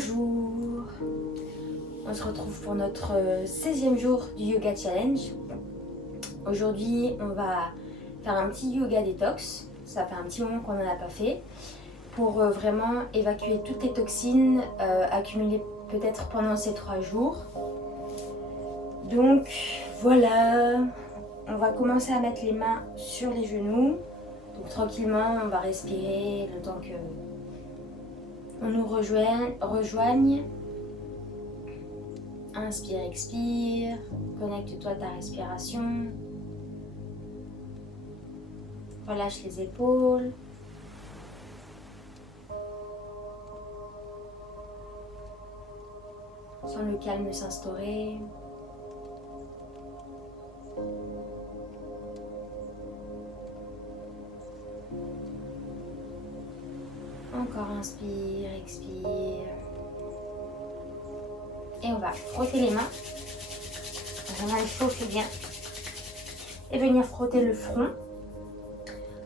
Bonjour. On se retrouve pour notre 16e jour du Yoga Challenge. Aujourd'hui, on va faire un petit yoga détox. Ça fait un petit moment qu'on n'en a pas fait. Pour vraiment évacuer toutes les toxines accumulées peut-être pendant ces 3 jours. Donc voilà, on va commencer à mettre les mains sur les genoux. Donc tranquillement, on va respirer le temps que on nous rejoigne. Inspire, expire. Connecte-toi à ta respiration. Relâche les épaules. Sens le calme s'instaurer. Encore inspire, expire. Et on va frotter les mains. Vraiment chauffer bien. Et venir frotter le front.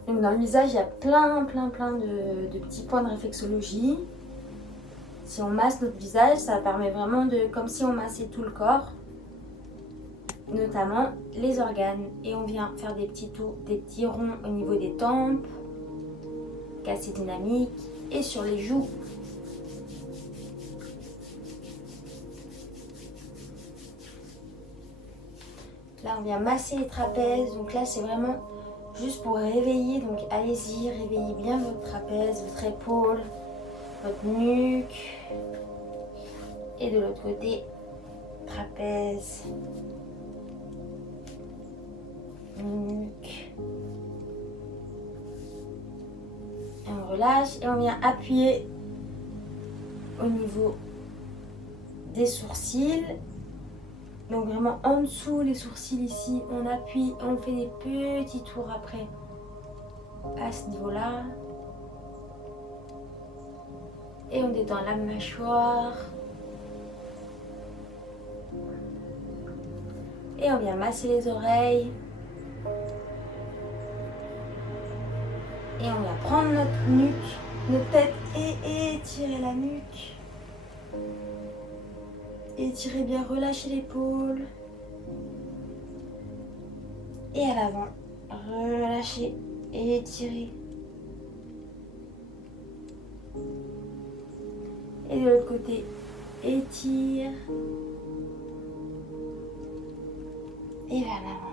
Donc dans le visage, il y a plein de petits points de réflexologie. Si on masse notre visage, ça permet vraiment de, comme si on massait tout le corps, notamment les organes. Et on vient faire des petits tours, des petits ronds au niveau des tempes, assez dynamique, et sur les joues. Là, on vient masser les trapèzes. Donc là, c'est vraiment juste pour réveiller. Donc allez-y, réveillez bien votre trapèze, votre épaule, votre nuque. Et de l'autre côté, trapèze, nuque. Et on relâche et on vient appuyer au niveau des sourcils. Donc vraiment en dessous les sourcils ici, on appuie, on fait des petits tours après à ce niveau-là. Et on détend la mâchoire. Et on vient masser les oreilles. Et on vient prendre notre nuque, notre tête et étirer la nuque. Étirez bien, relâchez l'épaule. Et à l'avant, relâchez et étirez. Et de l'autre côté, étire. Et vers l'avant.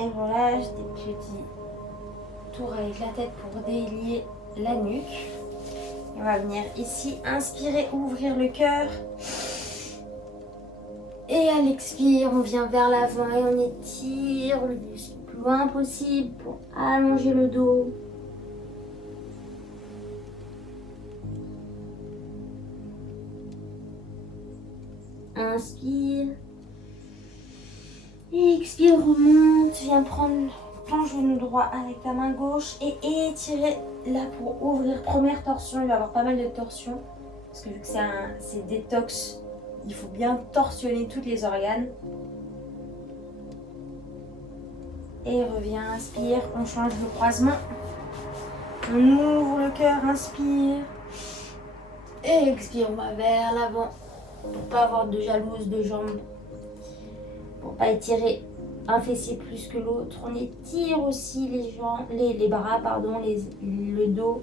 Et relâche des petits tour avec la tête pour délier la nuque. On va venir ici, inspirer, ouvrir le cœur. Et à l'expire, on vient vers l'avant et on étire le plus loin possible pour allonger le dos. Inspire. Et expire, remonte, viens prendre ton genou droit avec ta main gauche et étirer là pour ouvrir. Première torsion, il va y avoir pas mal de torsions parce que vu que c'est détox, il faut bien torsionner tous les organes. Et reviens, inspire, on change le croisement. On ouvre le cœur, inspire. Et expire, on va vers l'avant pour pas avoir de jalouse de jambes. Pour pas étirer un fessier plus que l'autre. On étire aussi les jambes, les bras, pardon, le dos.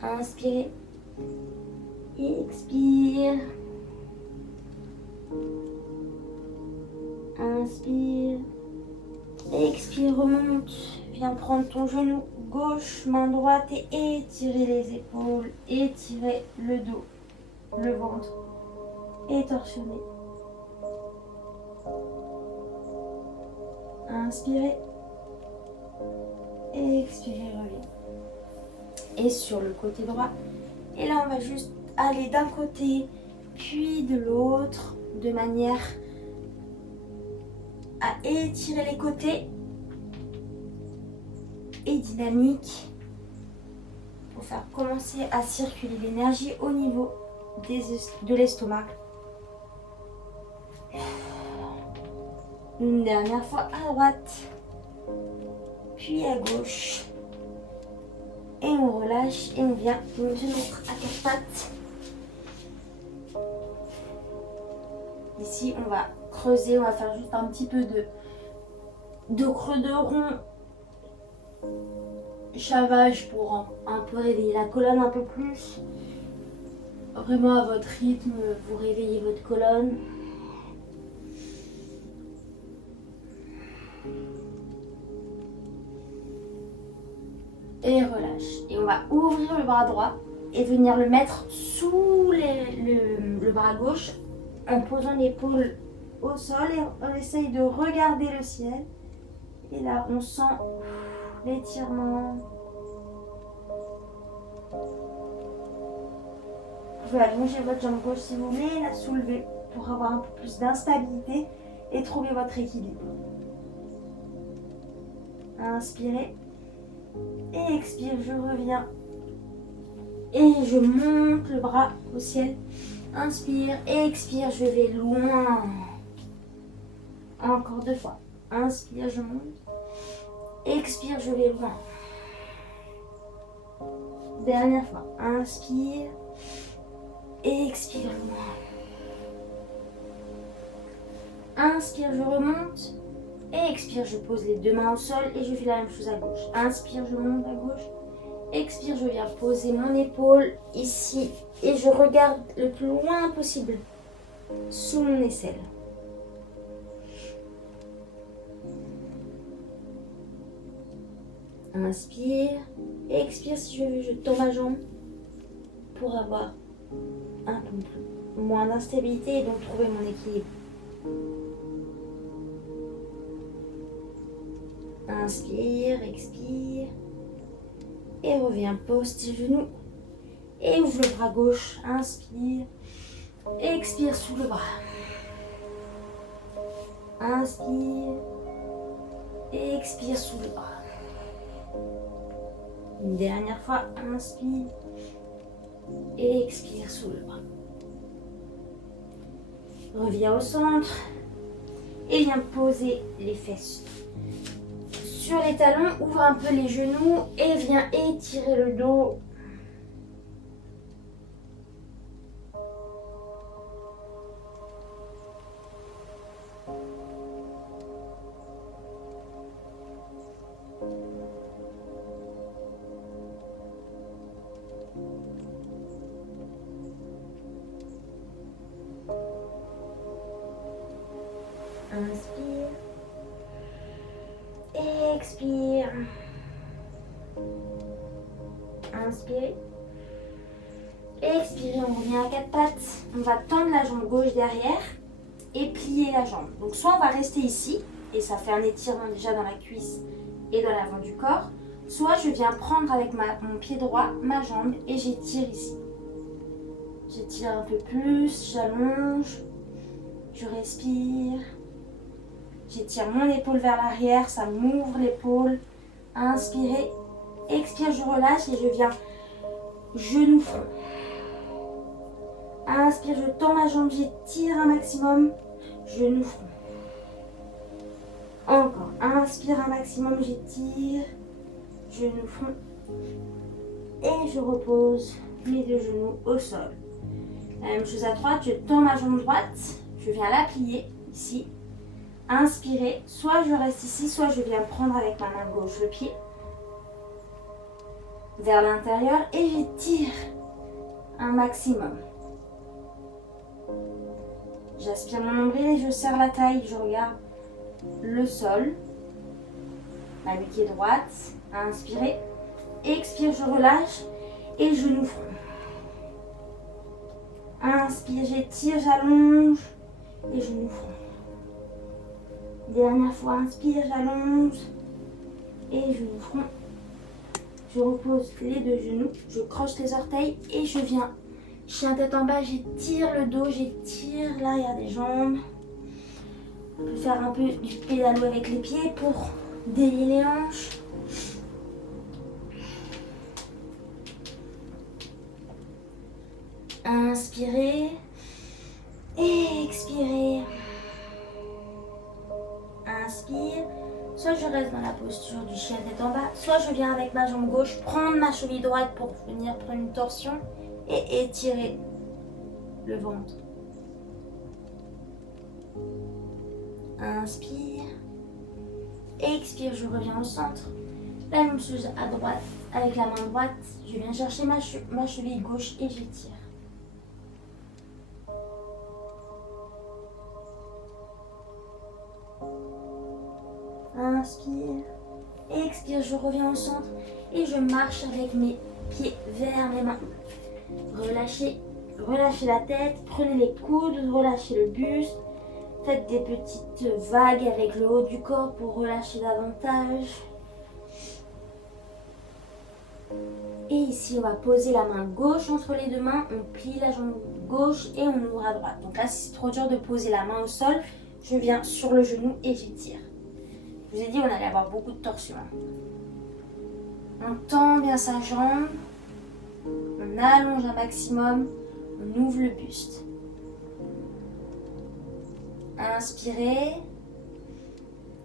Inspirez. Et expire. Inspire. Et expire, remonte. Viens prendre ton genou gauche, main droite et étirer les épaules. Étirer le dos, le ventre. Et torsionner. Inspirez. Et expirez, reviens. Et sur le côté droit. Et là, on va juste aller d'un côté, puis de l'autre, de manière à étirer les côtés. Et dynamique. Pour faire commencer à circuler l'énergie au niveau de l'estomac. Une dernière fois à droite. puis à gauche. Et on relâche et on vient se mettre à quatre pattes. Ici, on va creuser, on va faire juste un petit peu de creux de rond. Chavage pour un peu réveiller la colonne un peu plus. Vraiment à votre rythme, vous réveillez votre colonne. Et relâche. Et on va ouvrir le bras droit et venir le mettre sous le bras gauche en posant l'épaule au sol et on essaye de regarder le ciel. Et là, on sent l'étirement. Vous pouvez allonger votre jambe gauche si vous voulez, la soulever pour avoir un peu plus d'instabilité et trouver votre équilibre. Inspirez. Et expire, je reviens. Et je monte le bras au ciel. Inspire, expire, je vais loin. Encore 2 fois. Inspire, je monte. Expire, je vais loin. Dernière fois. Inspire. Expire, loin. Inspire, je remonte. Et expire, je pose les 2 mains au sol et je fais la même chose à gauche. Inspire, je monte à gauche. Expire, je viens poser mon épaule ici et je regarde le plus loin possible sous mon aisselle. Inspire, expire si je veux, je tends ma jambe pour avoir un peu moins d'instabilité et donc trouver mon équilibre. Inspire, expire. Et reviens, pose tes genoux. Et ouvre le bras gauche. Inspire. Expire sous le bras. Inspire. Expire sous le bras. Une dernière fois. Inspire. Expire sous le bras. Reviens au centre. Et viens poser les fesses sur les talons, ouvre un peu les genoux et viens étirer le dos. Inspire. Expire. Inspirez. Expirez, on revient à 4 pattes. On va tendre la jambe gauche derrière et plier la jambe. Donc soit on va rester ici, et ça fait un étirement déjà dans la cuisse et dans l'avant du corps, soit je viens prendre avec mon pied droit ma jambe et j'étire ici. J'étire un peu plus, j'allonge, je respire. J'étire mon épaule vers l'arrière, ça m'ouvre l'épaule. Inspirez, expire, je relâche et je viens genou front. Inspire, je tends ma jambe, j'étire un maximum, genou front. Encore, inspire un maximum, j'étire, genou front. Et je repose mes 2 genoux au sol. La même chose à droite, je tends ma jambe droite, je viens la plier ici. Inspirez, soit je reste ici, soit je viens prendre avec ma main gauche le pied vers l'intérieur et j'étire un maximum. J'aspire mon nombril et je serre la taille, je regarde le sol, ma nuque droite. Inspirez, expire, je relâche et genou front. Inspire, j'étire, j'allonge et genou front. Dernière fois, inspire, j'allonge et genou front. Je repose les 2 genoux, je croche les orteils et je viens chien tête en bas, j'étire le dos, j'étire l'arrière des jambes. On peut faire un peu du pédalo avec les pieds pour délier les hanches. Inspirez et expirez. Inspire, soit je reste dans la posture du chien tête en bas, soit je viens avec ma jambe gauche prendre ma cheville droite pour venir prendre une torsion et étirer le ventre. Inspire. Expire, je reviens au centre. La même chose à droite. Avec la main droite, je viens chercher ma cheville gauche et j'étire. Inspire. Expire, je reviens au centre et je marche avec mes pieds vers mes mains. Relâchez la tête, prenez les coudes, relâchez le buste. Faites des petites vagues avec le haut du corps pour relâcher davantage. Et ici, on va poser la main gauche entre les deux mains. On plie la jambe gauche et on ouvre à droite. Donc là, si c'est trop dur de poser la main au sol, je viens sur le genou et j'étire. Je vous ai dit, on allait avoir beaucoup de torsion. On tend bien sa jambe. On allonge un maximum. On ouvre le buste. Inspirez.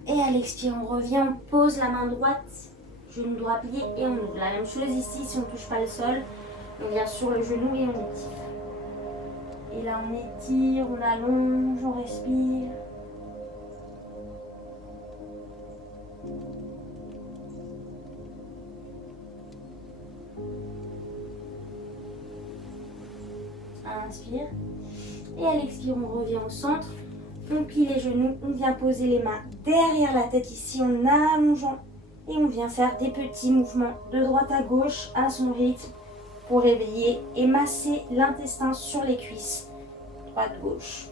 Et à l'expire, on revient, on pose la main droite, genou droit plié et on ouvre. La même chose ici, si on ne touche pas le sol, on vient sur le genou et on étire. Et là, on étire, on allonge, on respire. Inspire. Et à l'expire, on revient au centre. On plie les genoux, on vient poser les mains derrière la tête ici en allongeant. Et on vient faire des petits mouvements de droite à gauche à son rythme pour réveiller et masser l'intestin sur les cuisses. Droite-gauche.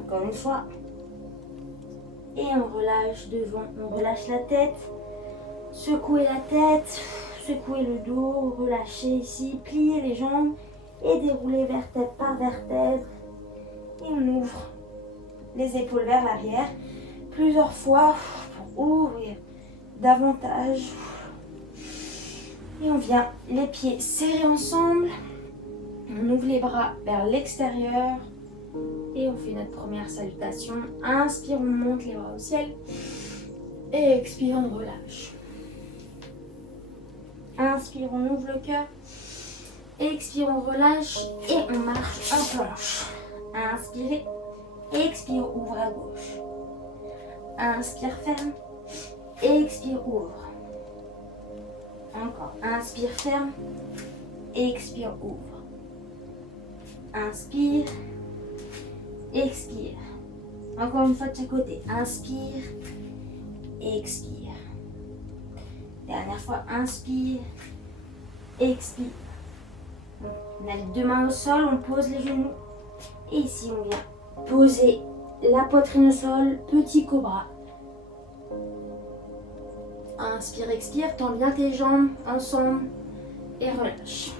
Encore une fois. Et on relâche devant, on relâche la tête. Secouez la tête, secouez le dos, relâchez ici, pliez les jambes. Et dérouler vertèbre par vertèbre. Et on ouvre les épaules vers l'arrière plusieurs fois pour ouvrir davantage. Et on vient les pieds serrés ensemble. On ouvre les bras vers l'extérieur. Et on fait notre première salutation. Inspire, on monte les bras au ciel. Et expire, on relâche. Inspire, on ouvre le cœur. Expire, on relâche et on marche en planche. Inspirez. Expire, ouvre à gauche. Inspire, ferme. Expire, ouvre. Encore. Inspire, ferme. Expire, ouvre. Inspire. Expire. Encore une fois de chaque côté. Inspire. Expire. Dernière fois. Inspire. Expire. On a les deux mains au sol, on pose les genoux. Et ici, on vient poser la poitrine au sol, petit cobra. Inspire, expire, tends bien tes jambes ensemble et relâche.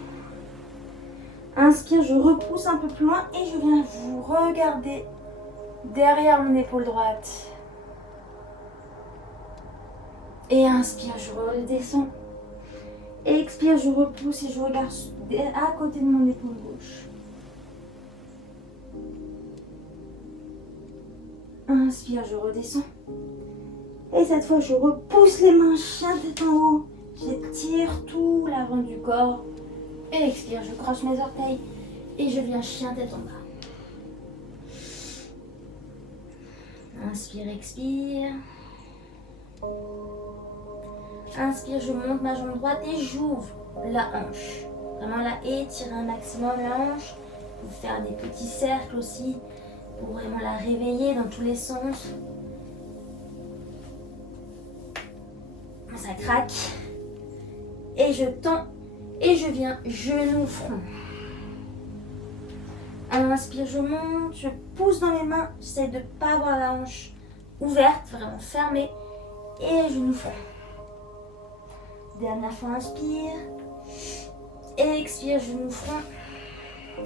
Inspire, je repousse un peu plus loin et je viens vous regarder derrière mon épaule droite. Et inspire, je redescends. Expire, je repousse et je regarde à côté de mon épaule gauche. Inspire, je redescends. Et cette fois, je repousse les mains, chien tête en haut. J'étire tout l'avant du corps. Et expire, je croche mes orteils. Et je viens chien tête en bas. Inspire, expire. Inspire, je monte ma jambe droite et j'ouvre la hanche. Vraiment la étirer un maximum la hanche. Vous faire des petits cercles aussi pour vraiment la réveiller dans tous les sens. Ça craque. Et je tends et je viens genou front. Inspire, je monte, je pousse dans les mains. J'essaie de ne pas avoir la hanche ouverte, vraiment fermée. Et genou front. Dernière fois, inspire. Expire, genou front.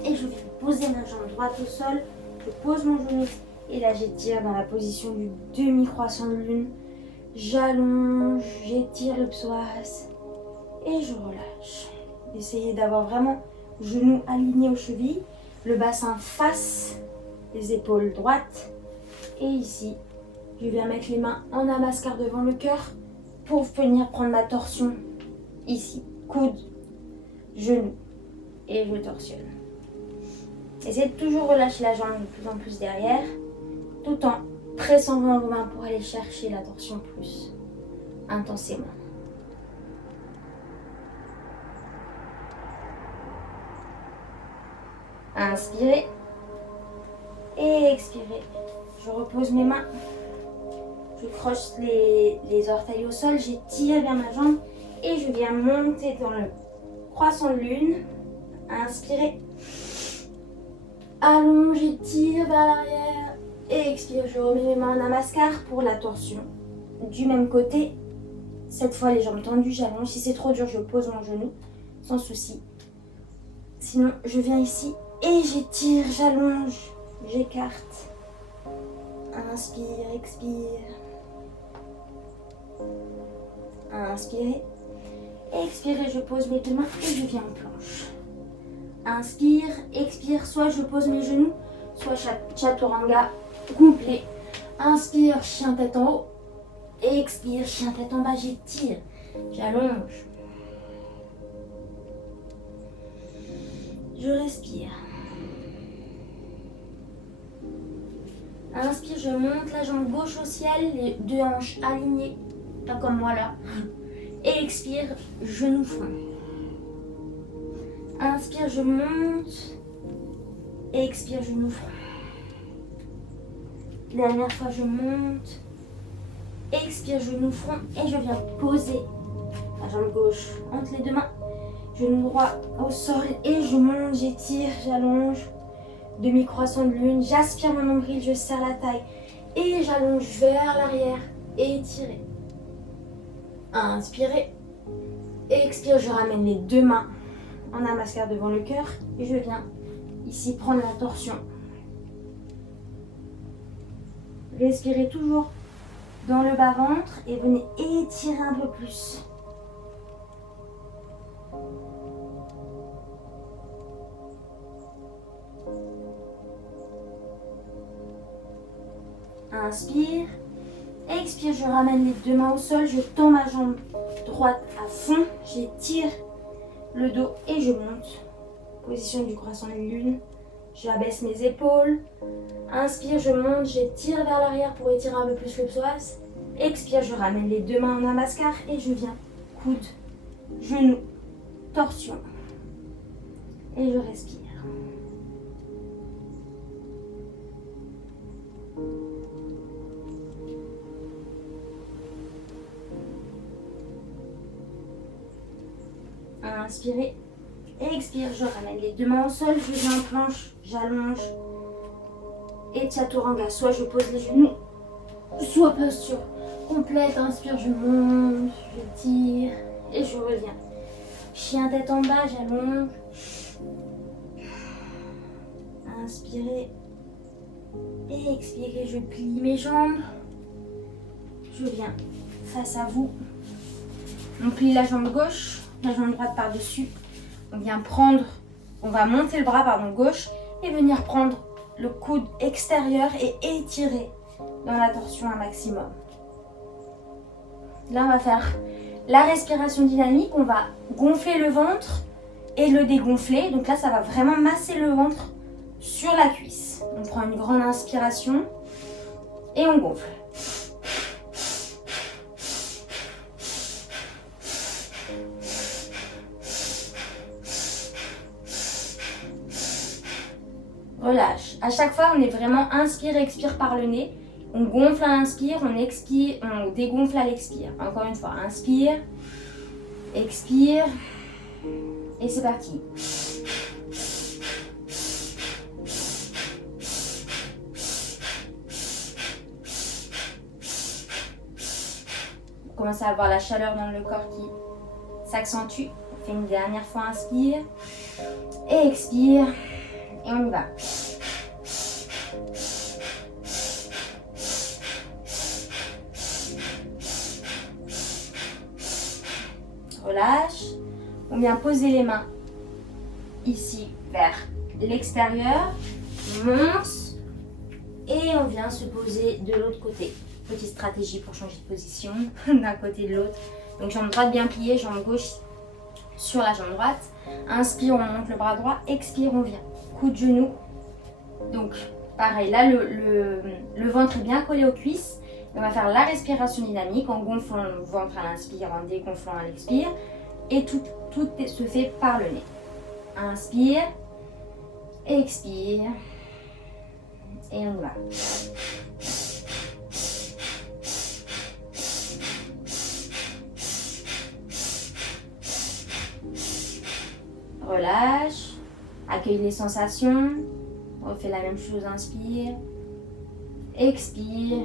Et je viens poser ma jambe droite au sol. Je pose mon genou. Et là, j'étire dans la position du demi-croissant de lune. J'allonge, j'étire le psoas. Et je relâche. Essayez d'avoir vraiment genou aligné aux chevilles. Le bassin face, les épaules droites. Et ici, je viens mettre les mains en namaskar devant le cœur pour venir prendre ma torsion. Ici, coude, genou et je torsionne. Essayez de toujours relâcher la jambe de plus en plus derrière, tout en pressant vos mains pour aller chercher la torsion plus intensément. Inspirez et expirez. Je repose mes mains. Je croche les orteils au sol, j'étire bien ma jambe et je viens monter dans le croissant de lune. Inspirez. Allonge, j'étire vers l'arrière et expire. Je remets mes mains en namaskar pour la torsion. Du même côté, cette fois les jambes tendues, j'allonge. Si c'est trop dur, je pose mon genou, sans souci. Sinon, je viens ici et j'étire, j'allonge, j'écarte. Inspire, expire. Inspirez. Expirez, je pose mes deux mains et je viens en planche. Inspire, expire, soit je pose mes genoux, soit chaturanga complet. Inspire, chien tête en haut. Expire, chien tête en bas, j'étire, j'allonge. Je respire. Inspire, je monte la jambe gauche au ciel, les deux hanches alignées, pas comme moi là. Et expire, genou front. Inspire, je monte. Expire, genou front. Dernière fois, je monte. Expire, genou front. Et je viens poser la jambe gauche entre les deux mains. Genou droit au sol. Et je monte, j'étire, j'allonge. Demi-croissant de lune. J'aspire mon nombril, je serre la taille. Et j'allonge vers l'arrière. Étirez. Inspirez. Expire, je ramène les deux mains en namaskar devant le cœur et je viens ici prendre la torsion. Respirez toujours dans le bas-ventre et venez étirer un peu plus. Inspire. Expire, je ramène les deux mains au sol, je tends ma jambe droite à fond, j'étire le dos et je monte. Position du croissant de lune. J'abaisse mes épaules. Inspire, je monte, j'étire vers l'arrière pour étirer un peu plus le psoas. Expire, je ramène les deux mains en namaskar et je viens. Coude, genou, torsion. Et je respire. Inspirez. Expire, je ramène les deux mains au sol, je viens en planche, j'allonge. Et chaturanga, soit je pose les genoux, soit posture complète. Inspire, je monte, je tire et je reviens. Chien tête en bas, j'allonge. Inspirez. Et expirez, je plie mes jambes. Je viens face à vous. On plie la jambe gauche, la jambe droite par-dessus. On va monter le bras gauche et venir prendre le coude extérieur et étirer dans la torsion un maximum. Là, on va faire la respiration dynamique. On va gonfler le ventre et le dégonfler. Donc là, ça va vraiment masser le ventre sur la cuisse. On prend une grande inspiration et on gonfle. Relâche. À chaque fois, on est vraiment inspire, expire par le nez. On gonfle à l'inspire, on expire, on dégonfle à l'expire. Encore une fois, inspire, expire, et c'est parti. On commence à avoir la chaleur dans le corps qui s'accentue. On fait une dernière fois, inspire, et expire. Et on y va. Relâche. On vient poser les mains ici vers l'extérieur. On monte. Et on vient se poser de l'autre côté. Petite stratégie pour changer de position d'un côté et de l'autre. Donc jambe droite bien pliée, jambe gauche sur la jambe droite. Inspire, on monte le bras droit. Expire, on vient. Coup de genou. Donc pareil, là le ventre est bien collé aux cuisses. On va faire la respiration dynamique en gonflant le ventre à l'inspire, en dégonflant à l'expire. Et tout se fait par le nez. Inspire, expire. Et on va. Relâche. Accueille les sensations. On refait la même chose. Inspire. Expire.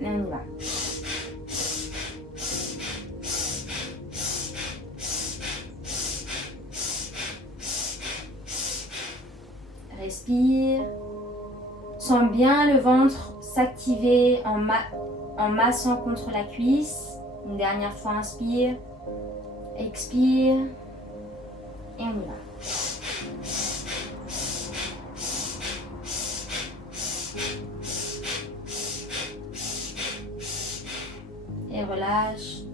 Et on y va. Respire. Sens bien le ventre s'activer en massant contre la cuisse. Une dernière fois, inspire. Expire. Et on y va. Et relâche.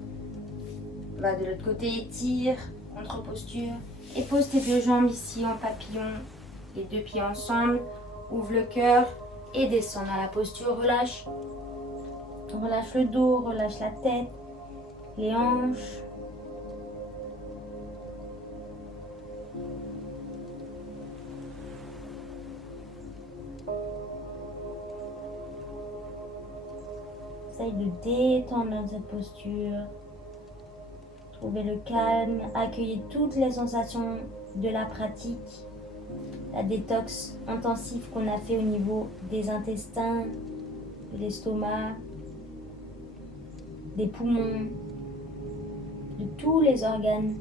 Va de l'autre côté, étire, contre-posture. Et pose tes deux jambes ici en papillon. Les deux pieds ensemble. Ouvre le cœur et descends dans la posture. Relâche. Relâche le dos, relâche la tête, les hanches. Essaye de détendre dans cette posture. Trouvez le calme, accueillez toutes les sensations de la pratique. La détox intensive qu'on a fait au niveau des intestins, de l'estomac, des poumons, de tous les organes,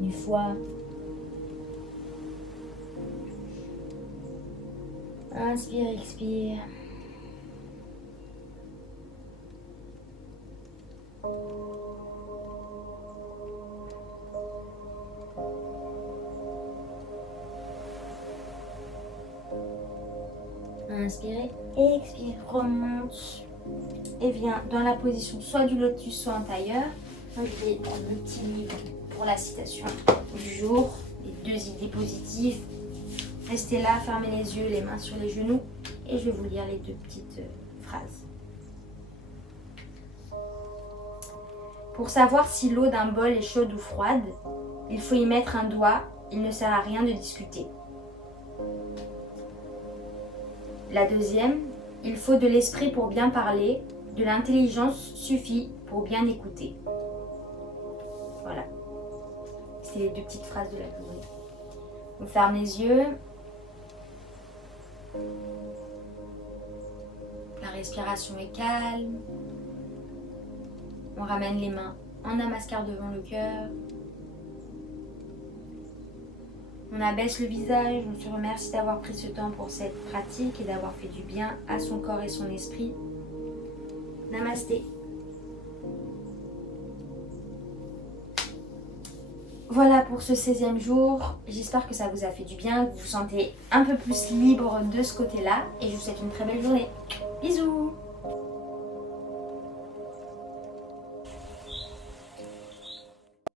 du foie. Inspire, expire. Inspirez et expire, remonte et viens dans la position soit du lotus, soit en tailleur. Moi, je vais prendre le petit livre pour la citation du jour, les 2 idées positives. Restez là, fermez les yeux, les mains sur les genoux et je vais vous lire les 2 petites phrases. Pour savoir si l'eau d'un bol est chaude ou froide, il faut y mettre un doigt, il ne sert à rien de discuter. La deuxième, il faut de l'esprit pour bien parler, de l'intelligence suffit pour bien écouter. Voilà. C'est les 2 petites phrases de la journée. On ferme les yeux. La respiration est calme. On ramène les mains en namaskar devant le cœur. On abaisse le visage, on se remercie d'avoir pris ce temps pour cette pratique et d'avoir fait du bien à son corps et son esprit. Namasté. Voilà pour ce 16e jour. J'espère que ça vous a fait du bien, que vous vous sentez un peu plus libre de ce côté-là. Et je vous souhaite une très belle journée. Bisous!